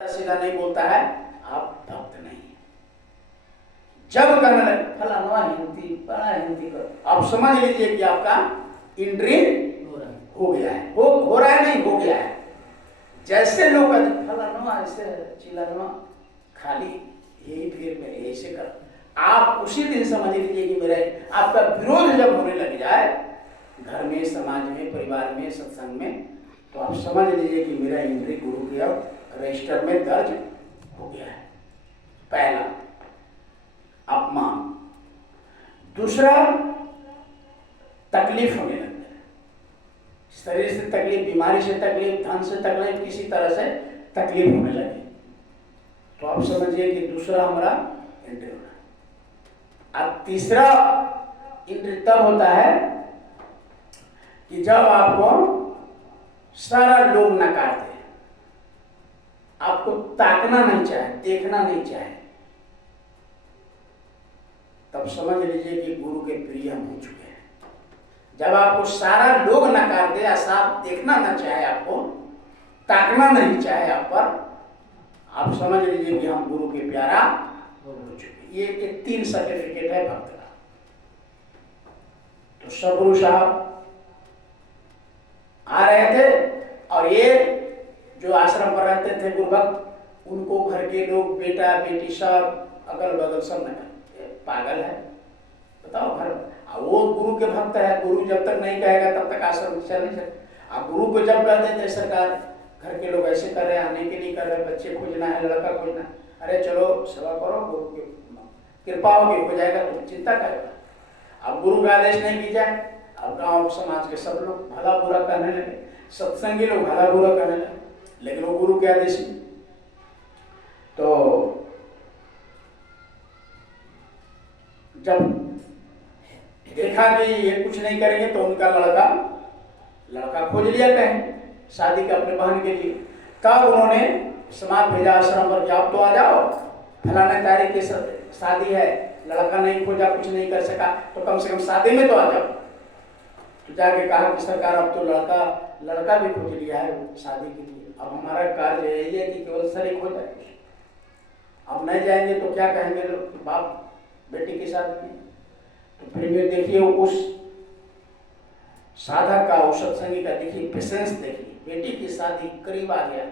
सीधा नहीं बोलता है, आप भक्त नहीं। जब कहने लगे फलाना हिंदी बड़ा हिंदी करो, आप समझ लीजिए कि आपका इंद्रिय हो गया है, हो रहा है नहीं हो गया है। जैसे लोग फलाना ऐसे चिल्लाना खाली यही फिर में ऐसे कर, आप उसी दिन समझ लीजिए कि मेरा आपका विरोध जब होने लग जाए घर में, समाज में, परिवार में, सत्संग में, तो आप समझ लीजिए कि मेरा इंद्रिय गुरु के अब रजिस्टर में दर्ज हो गया है। पहला अपमान, दूसरा तकलीफ होने लगता है, शरीर से तकलीफ, बीमारी से तकलीफ, धन से तकलीफ, किसी तरह से तकलीफ होने लगी, तो आप समझिए कि दूसरा हमारा इंद्रिय होना। अब तीसरा इंद्रिय तब होता है कि जब आपको सारा लोग नकारते हैं, आपको ताकना नहीं चाहे, देखना नहीं चाहे, तब समझ लीजिए कि गुरु के प्रिय हम हो चुके हैं। जब आपको सारा लोग नकार दे, साफ देखना ना चाहे, आपको ताकना नहीं चाहे आप पर, आप समझ लीजिए कि हम गुरु के प्यारा हो चुके। ये 3 सर्टिफिकेट है भक्त का। तो सदगुरु साहब आ रहे थे और ये जो आश्रम पर रहते थे गुरु भक्त, उनको घर के लोग, बेटा बेटी सब अगल बगल सब न पागल है, बताओ घर। वो गुरु के भक्त है, गुरु जब तक नहीं कहेगा तब तक आश्रम चल नहीं सकता। अब गुरु को जब कह देते सरकार घर के लोग ऐसे कर रहे हैं, आने के लिए कर रहे हैं, बच्चे खोजना है, लड़का खोजना है, अरे चलो सेवा करो, गुरु की कृपा होगी, हो जाएगा, तो चिंता करेगा। अब गुरु का आदेश नहीं की जाए, अब गाँव समाज के सब लोग भला बुरा कहने लगे, सत्संगी लोग भला बुरा कहने लगे, लेकिन वो गुरु के आदेश नहीं। तो जब देखा कि ये कुछ नहीं करेंगे तो उनका लड़का खोज लिया कहीं शादी के अपने बहन के लिए। तब उन्होंने समाज भेजा आश्रम पर कि आप तो आ जाओ, फलाने तारीख की शादी है, लड़का नहीं खोजा, कुछ नहीं कर सका, तो कम से कम शादी में तो आ जाओ। तो जाके कहा कि सरकार अब तो लड़का भी खोज लिया है शादी के लिए, अब हमारा कार्य यही है कि केवल शरीक हो जाए, अब नहीं जाएंगे तो क्या कहेंगे लोग, बाप बेटी के साथ में। तो फिर भी देखिए उस साधक का, उस सत्संगी का देखिए पेशेंस देखिए, बेटी की शादी करीब आ गया,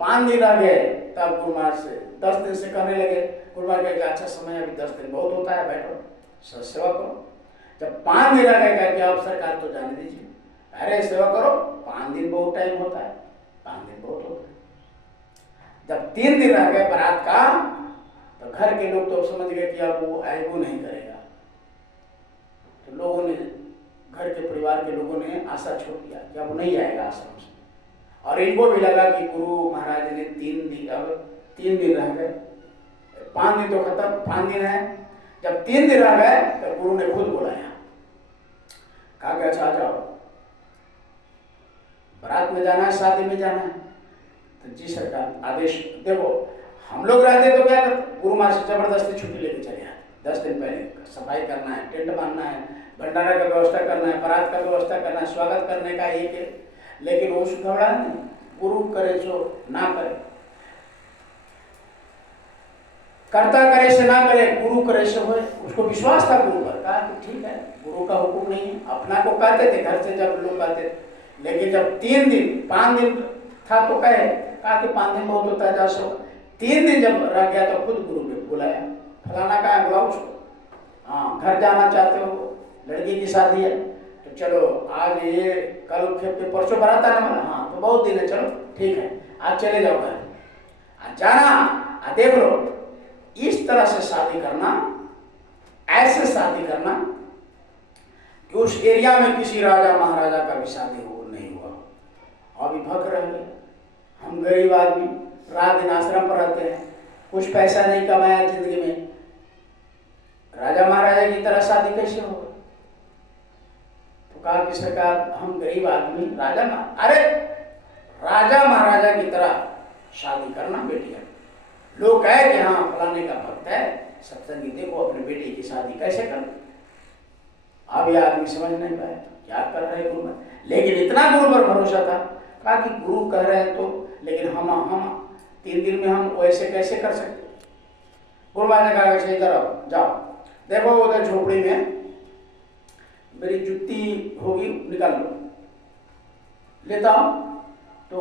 5 दिन आ गए, तब गुरुमार से 10 दिन से कहने लगे, गुरुमार कहे अच्छा समय अभी 10 दिन बहुत होता है, बैठो सेवा करो। जब 5 दिन आ गए कि आप सरकार तो जाने दीजिए, अरे सेवा करो, 5 दिन बहुत टाइम होता है, 5 दिन बहुत होता है। जब 3 दिन रह गए बारात का, तो घर के लोग तो समझ गए कि अब वो आएगो नहीं करेगा, तो लोगों ने, घर के परिवार के लोगों ने आशा छोड़ दिया कि अब नहीं आएगा आश्रम से। और इनको भी लगा कि गुरु महाराज ने 3 दिन रह गए, 5 दिन तो खत्म, 5 दिन है। जब 3 दिन रह गए तो गुरु ने खुद बुलाया, कहा कि अच्छा जाओ, बारात में जाना है, शादी में जाना है। तो जी सरकार आदेश, देखो हम लोग रहते तो क्या करते, गुरु महाराज से जबरदस्ती छुट्टी लेके चले आए, 10 दिन पहले सफाई करना है, टेंट बांधना है, भंडारा का व्यवस्था करना है, बारात का व्यवस्था करना है, स्वागत करने का एक है। लेकिन वो घबरा नहीं, गुरु करे सो ना करे, करता करे से ना करे, गुरु करे से होए। उसको विश्वास था गुरु पर, कहा कि ठीक है गुरु का हुक्म नहीं है, अपना को कहते थे घर से जब लोग कहते थे, लेकिन जब 5 दिन था तो कहा कि 5 दिन बहुत होता है, जा सो। 3 दिन जब रह गया तो खुद गुरु ने बुलाया, फलाना कहा है, बुलाओ उसको, हाँ घर जाना चाहते हो, लड़की की शादी है, तो चलो आज ये कल के परसों बराता है ना, हाँ तो बहुत दिन है, चलो ठीक है आज चले जाओ घर, आज जाना, देख लो। इस तरह से शादी करना, ऐसे शादी करना कि उस एरिया में किसी राजा महाराजा का भी शादी नहीं हुआ। अभी भक्त रह गए, हम गरीब आदमी रात दिन आश्रम पर रहते हैं, कुछ पैसा नहीं कमाया जिंदगी में, राजा महाराजा की तरह शादी कैसे होगा। तो कहा कि सरकार हम गरीब आदमी अरे राजा महाराजा की तरह शादी करना बेटियां, लोग कहे कि हाँ फलाने का भक्त है सत्संगी, देखो अपने बेटी की शादी कैसे कर। अब यह आदमी समझ नहीं पाया क्या कर रहे गुरु में, लेकिन इतना गुरु पर भरोसा था, कहा कि गुरु कह रहे हैं तो, लेकिन हम 3 दिन में हम वैसे कैसे कर सकते? गुरु महाराज ने कहा वैसे इधर आओ, जाओ देखो उधर झोपड़ी में मेरी जुत्ती होगी, निकाल लो। लेता हूं तो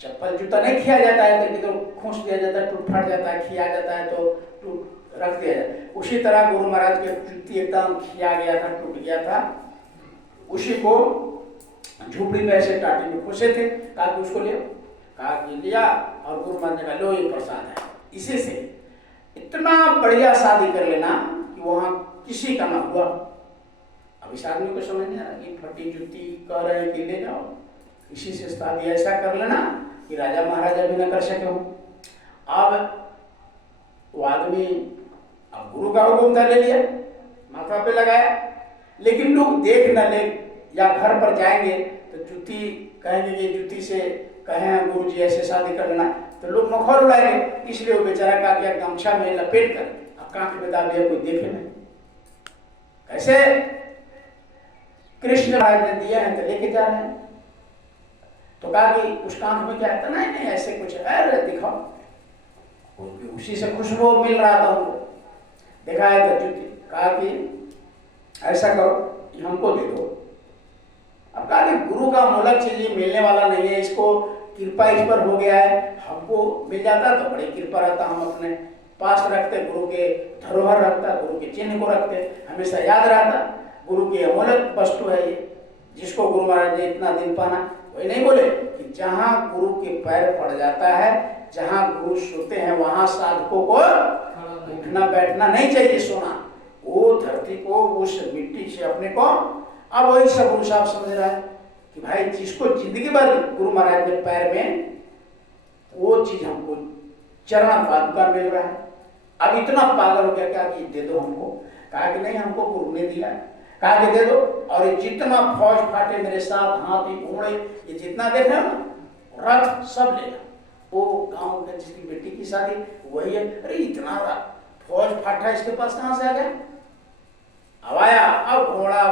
चप्पल जूता नहीं खिया जाता है तो खोस दिया जाता है, टूट फट जाता है, खिया जाता है तो टूट रख दिया जाता है। उसी तरह गुरु महाराज की जुत्ती एकदम खिया गया था, टूट गया था, उसी को झोपड़ी में ऐसे टाटी में खोसे थे। कहा कि उसको ले, कहा कि लिया और गुरु महाराज ने कहा लो ये प्रसाद है। इसी से इतना बढ़िया शादी कर लेना कि वहां किसी का ना हुआ। अब इस आदमी को समझ नहीं आ रहा कि फटी जुत्ती कह रहे हैं कि ले जाओ, इसी से शादी ऐसा कर लेना कि राजा महाराजा भी न कर सके हो। अब वो आदमी अब गुरु का हुक्म था, ले लिया, माथा पे लगाया, लेकिन लोग देख न ले या घर पर जाएंगे तो जुत्ती कहेंगे कि जुत्ती से कहें गुरु जी ऐसे शादी कर लेना तो लोग मखौल उड़ाएंगे। इसलिए वो बेचारा का क्या गमछा में लपेट कर अब कांख में डाल दिया, कोई देखे नहीं। कैसे कृष्ण महाराज ने दिया है तो लेके जा रहे हैं। तो कहा कि उस कांख में क्या है? नहीं नहीं ऐसे कुछ है, अरे दिखाओ। उसी से खुशबू मिल रहा था उनको, दिखाया तो जुत्ती। कहा कि ऐसा करो ये हमको दे दो। अब कहा कि गुरु का मूलक चीज ये मिलने वाला नहीं है, इसको कृपा इस पर हो गया है, हमको मिल जाता तो बड़ी कृपा रहता, हम अपने पास रखते, गुरु के धरोहर रखता, गुरु के चिन्ह को रखते, हमेशा याद रहता। गुरु की अमूल्य वस्तु है ये, जिसको गुरु महाराज ने इतना दिन पाना। वही नहीं बोले कि जहां गुरु के पैर पड़ जाता है, जहां गुरु सोते हैं वहां साधकों को उठना बैठना नहीं चाहिए, सोना। वो धरती को उस मिट्टी से अपने को, अब वही सब गुरु साहब समझ रहा है कि भाई जिसको जिंदगी भर गुरु महाराज के पैर में, वो चीज हमको चरण पादुका मिल रहा है। अब इतना पागल हो गया, क्या कि दे दो हमको। कहा कि नहीं हमको गुरु ने दिया। कहा कि दे दो, और ये जितना फौज फाटे मेरे साथ, हाथी घोड़े ये जितना देख रहे हो ना, रथ सब लेना। वो गांव के जिसकी बेटी की शादी वही है। अरे इतना फौज फाटा इसके पास कहां से आ गया? अब आया, अब घोड़ा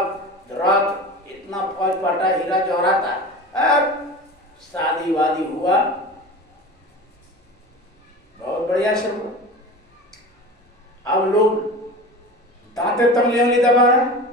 रथ इतना फौज फाटा, हीरा जवाहरात, अब शादी वादी हुआ, बहुत बढ़िया से हुआ। अब लोग दांते तंगली दबा रहे हैं,